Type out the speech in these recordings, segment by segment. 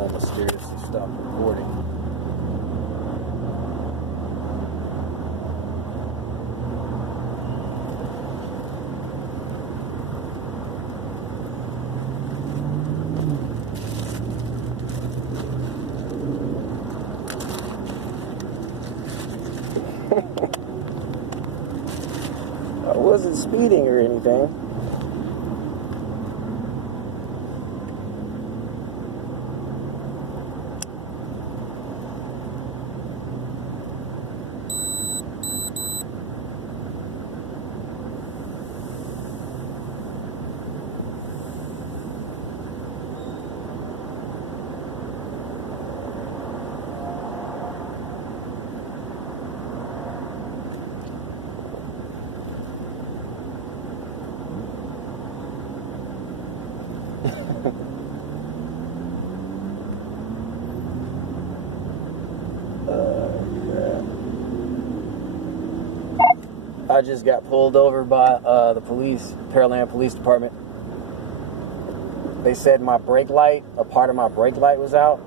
phone mysteriously stopped recording. I wasn't speeding or anything. I just got pulled over by the police, Pearland Police Department. They said my brake light, a part of my brake light was out.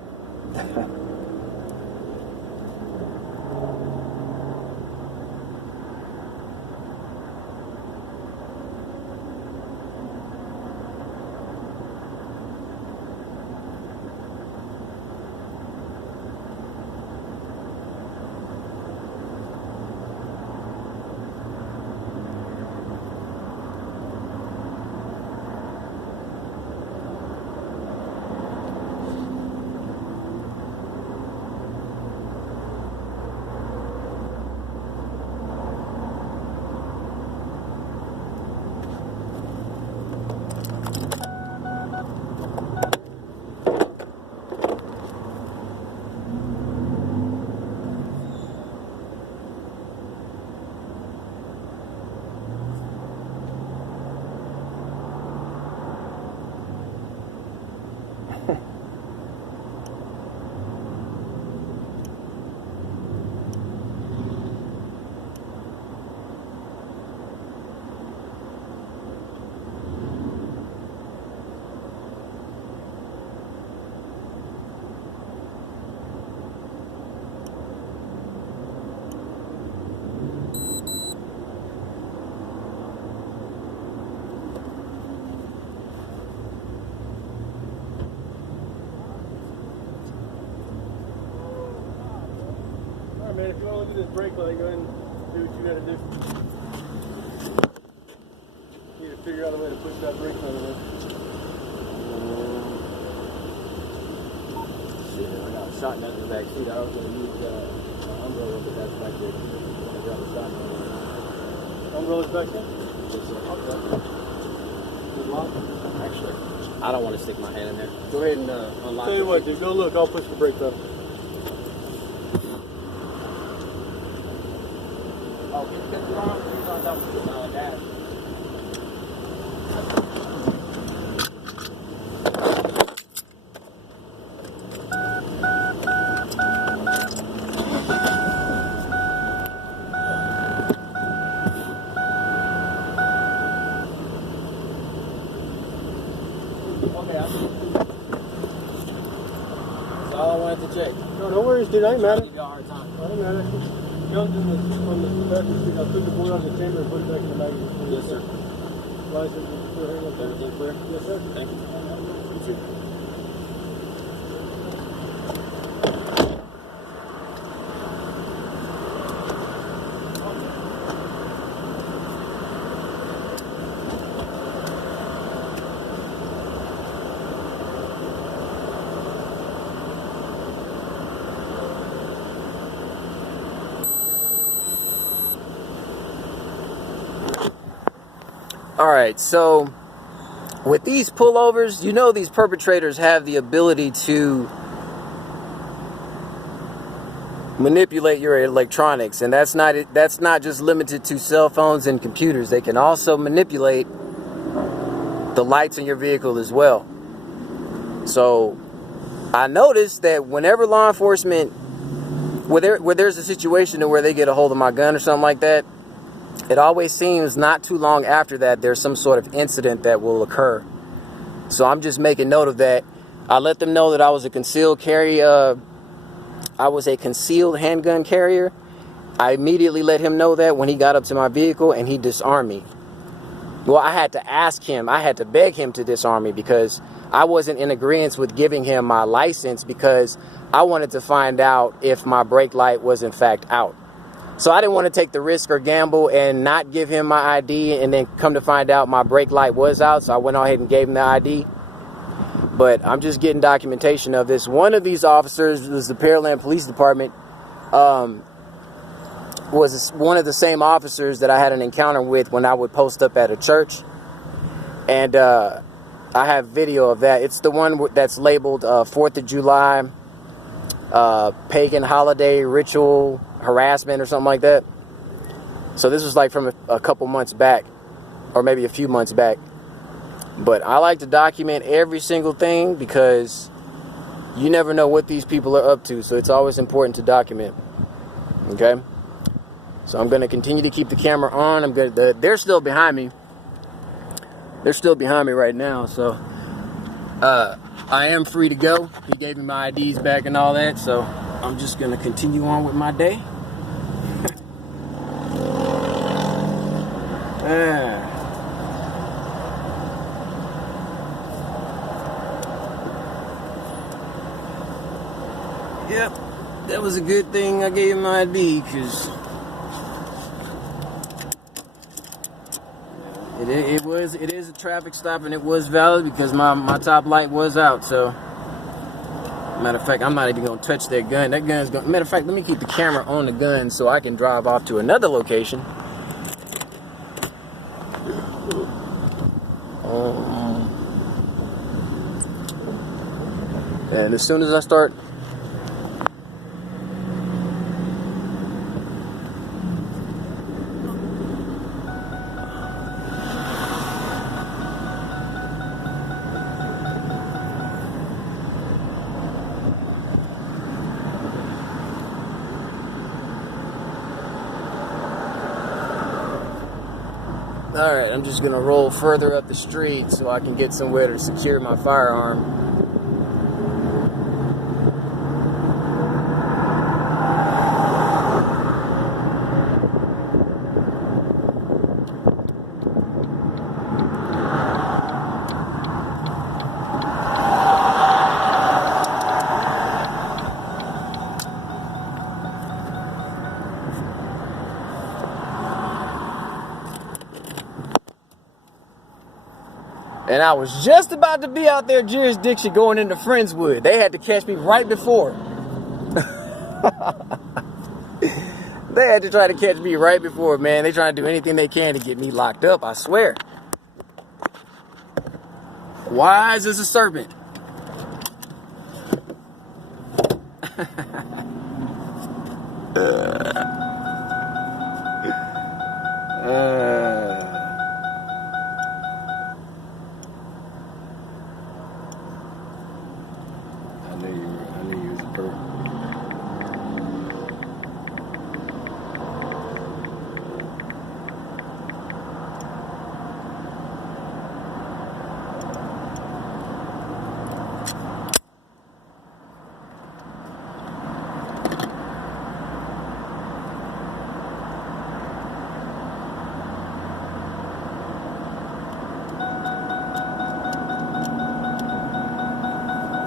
Man, if you want to look at this brake light, go ahead and do what you got to do. You need to figure out a way to push that brake light in. Shit, I got a shotgun in the back seat. I was going to use my umbrella, but that's back there. I'm going to grab a shotgun. Umbrella's back there? Yes, sir. Okay. Good lock? Actually, I don't want to stick my hand in there. Go ahead and unlock it. Tell you what, dude, go look. I'll push the brake pedal. Oh, because you're on top of the gas. Okay, that's all I wanted to check. No worries, dude. I ain't mad at you. Give you a hard time. I ain't mad at you. Jumped in from the passenger seat. I took the board out of the chamber and put it back in the magazine. Yes, sir. License is clear. Everything clear? Yes, sir. Thank you. You too. All right, so with these pullovers, you know these perpetrators have the ability to manipulate your electronics, and that's not just limited to cell phones and computers. They can also manipulate the lights in your vehicle as well. So I noticed that whenever law enforcement, where there's a situation where they get a hold of my gun or something like that, it always seems not too long after that there's some sort of incident that will occur. So I'm just making note of that. I let them know that I was a concealed handgun carrier. I immediately let him know that when he got up to my vehicle, and he disarmed me. Well, I had to ask him, I had to beg him to disarm me, because I wasn't in agreement with giving him my license, because I wanted to find out if my brake light was in fact out. So I didn't want to take the risk or gamble and not give him my ID and then come to find out my brake light was out. So I went ahead and gave him the ID. But I'm just getting documentation of this. One of these officers was the Pearland Police Department. Was one of the same officers that I had an encounter with when I would post up at a church. And I have video of that. It's the one that's labeled 4th of July, pagan holiday ritual harassment or something like that. So this was like from a couple months back, or maybe a few months back. But I like to document every single thing, because you never know what these people are up to. So it's always important to document. Okay? So I'm going to continue to keep the camera on. They're still behind me. They're still behind me right now. So I am free to go. He gave me my IDs back and all that. So I'm just going to continue on with my day. Yep, that was a good thing I gave him my ID, because it is a traffic stop, and it was valid because my top light was out. So matter of fact, I'm not even gonna touch that gun. That gun's gonna, matter of fact, let me keep the camera on the gun so I can drive off to another location. And as soon as I start Alright, I'm just gonna roll further up the street so I can get somewhere to secure my firearm. And I was just about to be out there jurisdiction going into Friendswood. They had to catch me right before. They had to try to catch me right before, man. They trying to do anything they can to get me locked up, I swear. Wise as a serpent. I knew you was a perp.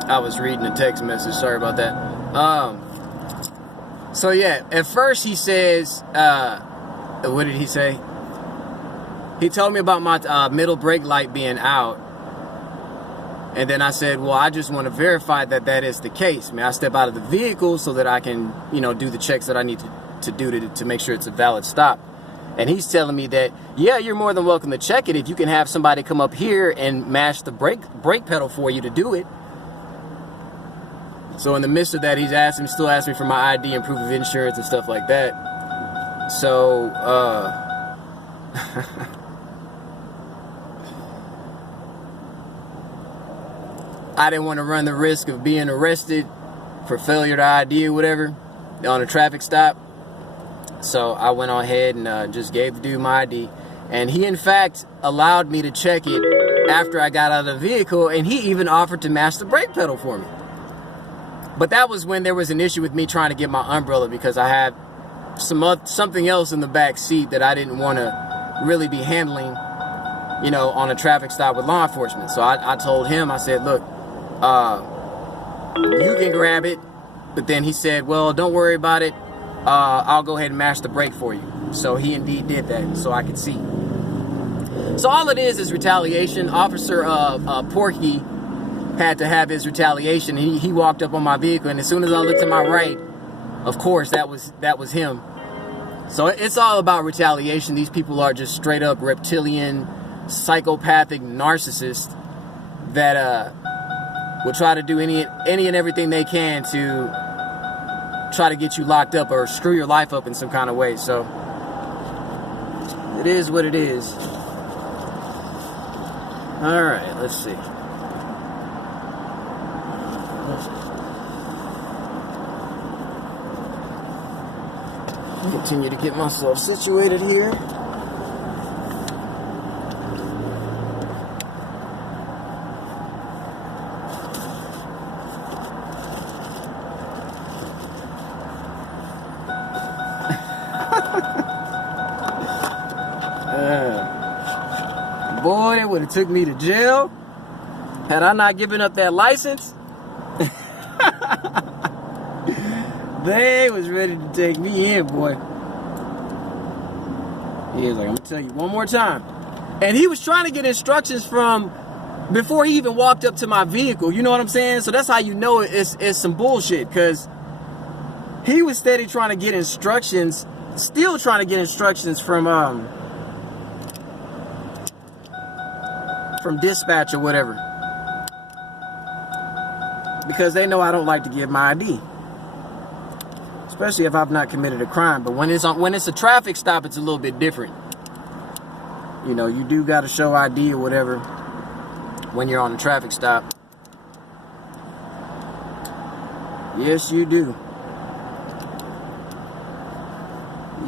I was reading a text message. Sorry about that. So yeah, at first he says, what did he say? He told me about my middle brake light being out. And then I said, well, I just want to verify that that is the case. May I step out of the vehicle so that I can, do the checks that I need to do to make sure it's a valid stop. And he's telling me that, yeah, you're more than welcome to check it if you can have somebody come up here and mash the brake pedal for you to do it. So in the midst of that, he's still asking me for my ID and proof of insurance and stuff like that. So, I didn't want to run the risk of being arrested for failure to ID or whatever on a traffic stop. So I went on ahead and just gave the dude my ID. And he, in fact, allowed me to check it after I got out of the vehicle, and he even offered to match the brake pedal for me. But that was when there was an issue with me trying to get my umbrella, because I had something else in the back seat that I didn't want to really be handling, you know, on a traffic stop with law enforcement. So I told him, I said, look, you can grab it. But then he said, well, don't worry about it. I'll go ahead and match the brake for you. So he indeed did that, so I could see. So all it is retaliation. Officer Porky had to have his retaliation. He walked up on my vehicle, and as soon as I looked to my right, of course, that was him. So it's all about retaliation. These people are just straight up reptilian, psychopathic narcissists that will try to do any and everything they can to try to get you locked up or screw your life up in some kind of way. So it is what it is. All right, let's see. Continue to get myself situated here. Boy, it would have took me to jail had I not given up that license. They was ready to take me in, boy. He was like, I'm gonna tell you one more time. And he was trying to get instructions from before he even walked up to my vehicle. You know what I'm saying? So that's how you know it's some bullshit, because he was steady trying to get instructions, still trying to get instructions from dispatch or whatever, because they know I don't like to give my ID, especially if I've not committed a crime. But when it's a traffic stop, it's a little bit different. You know, you do got to show ID or whatever when you're on a traffic stop. Yes, you do.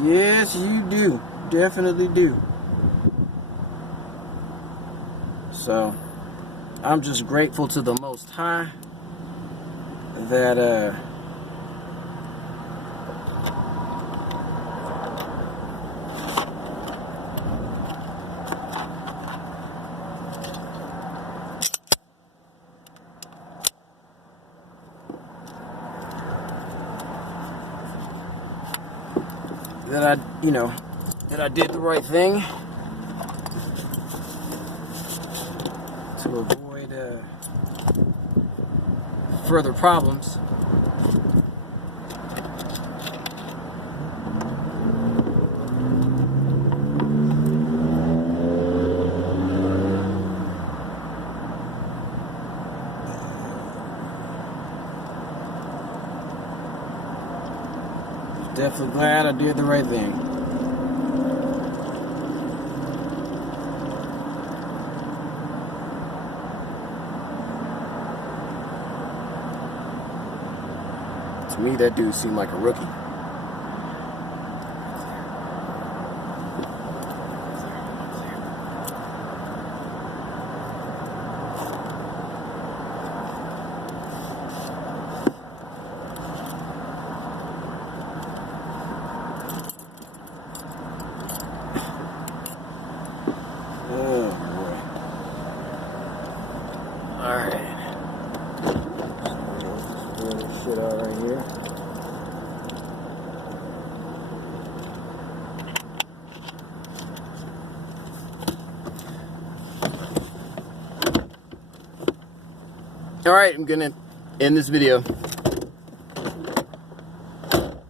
Yes, you do. Definitely do. So, I'm just grateful to the Most High that that I did the right thing to avoid further problems. Definitely glad I did the right thing. To me, that dude seemed like a rookie. Oh boy. Alright. Throw this shit out right here. Alright, I'm gonna end this video.